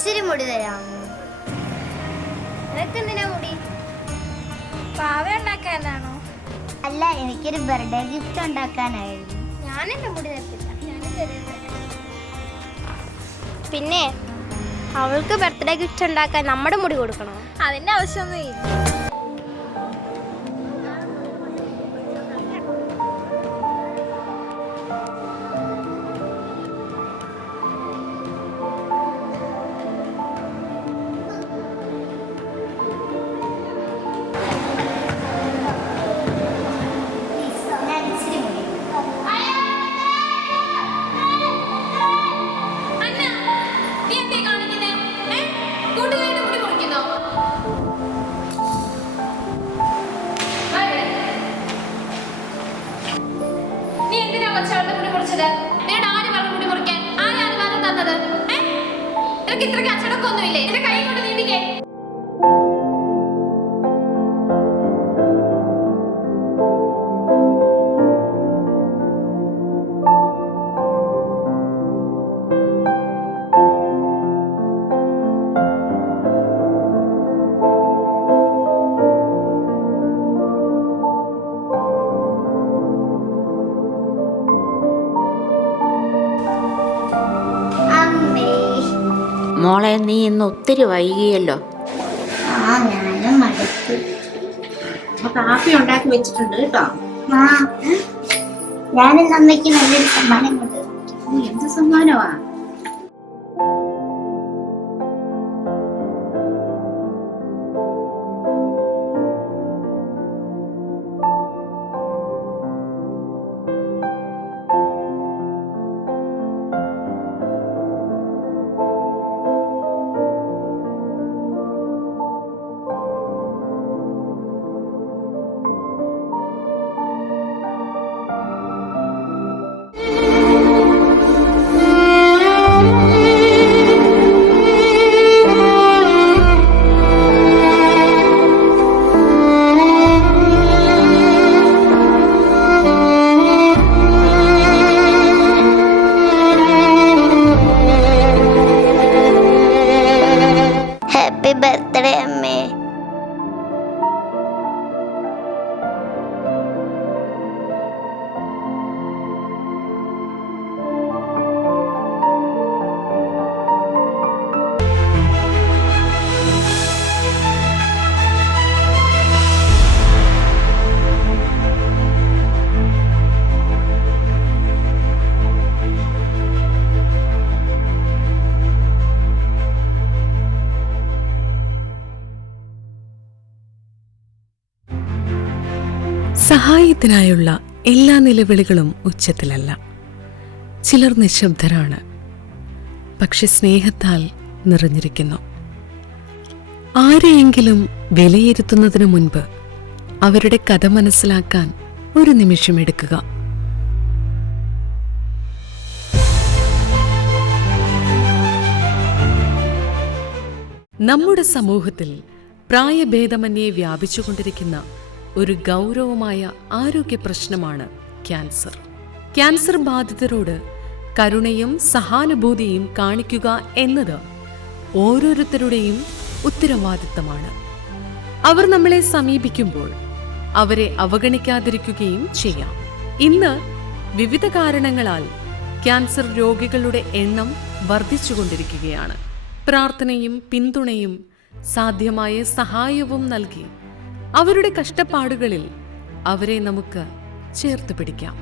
ഇച്ചിരി മുടി തരാമോ? നിനക്കെന്തിനാ മുടി? പാവ ഉണ്ടാക്കാനാണോ? അല്ല, എനിക്കൊരു ബർത്ത്ഡേ ഗിഫ്റ്റ് ഉണ്ടാക്കാനായിരുന്നു. ഞാനെന്റെ മുടി തരത്തില്ല. പിന്നെ അവൾക്ക് ബർത്ത്ഡേ ഗിഫ്റ്റ് ഉണ്ടാക്കാൻ നമ്മുടെ മുടി കൊടുക്കണോ? അതിന്റെ ആവശ്യമൊന്നും ഇല്ല. ഞാൻ ഇച്ചിരി മുടി. മോളെ, നീ ഇന്ന് ഒത്തിരി വൈകിയല്ലോ. ഞാനും മടുത്തു. കാപ്പി ഉണ്ടാക്കി വെച്ചിട്ടുണ്ട് കേട്ടോ. ഞാനിന്ന് അമ്മയ്ക്ക് നല്ലൊരു സമ്മാനം കൊണ്ടു. എന്ത് സമ്മാനമാ? ഹാപ്പി ബർത്ത്ഡേ അമ്മേ. സഹായത്തിനായുള്ള എല്ലാ നിലവിളികളും ഉച്ചത്തിലല്ല. ചിലർ നിശബ്ദരാണ്, പക്ഷെ സ്നേഹത്താൽ നിറഞ്ഞിരിക്കുന്നു. ആരെയെങ്കിലും വിലയിരുത്തുന്നതിനു മുൻപ് അവരുടെ കഥ മനസ്സിലാക്കാൻ ഒരു നിമിഷം എടുക്കുക. നമ്മുടെ സമൂഹത്തിൽ പ്രായഭേദമന്യേ വ്യാപിച്ചുകൊണ്ടിരിക്കുന്ന ഒരു ഗൗരവമായ ആരോഗ്യ പ്രശ്നമാണ് ക്യാൻസർ. ക്യാൻസർ ബാധിതരോട് കരുണയും സഹാനുഭൂതിയും കാണിക്കുക എന്നത് ഓരോരുത്തരുടെയും ഉത്തരവാദിത്തമാണ്. അവർ നമ്മളെ സമീപിക്കുമ്പോൾ അവരെ അവഗണിക്കാതിരിക്കുകയും ചെയ്യാം. ഇന്ന് വിവിധ കാരണങ്ങളാൽ ക്യാൻസർ രോഗികളുടെ എണ്ണം വർദ്ധിച്ചുകൊണ്ടിരിക്കുകയാണ്. പ്രാർത്ഥനയും പിന്തുണയും സാധ്യമായ സഹായവും നൽകി അവരുടെ കഷ്ടപ്പാടുകളിൽ അവരെ നമുക്ക് ചേർത്ത് പിടിക്കാം.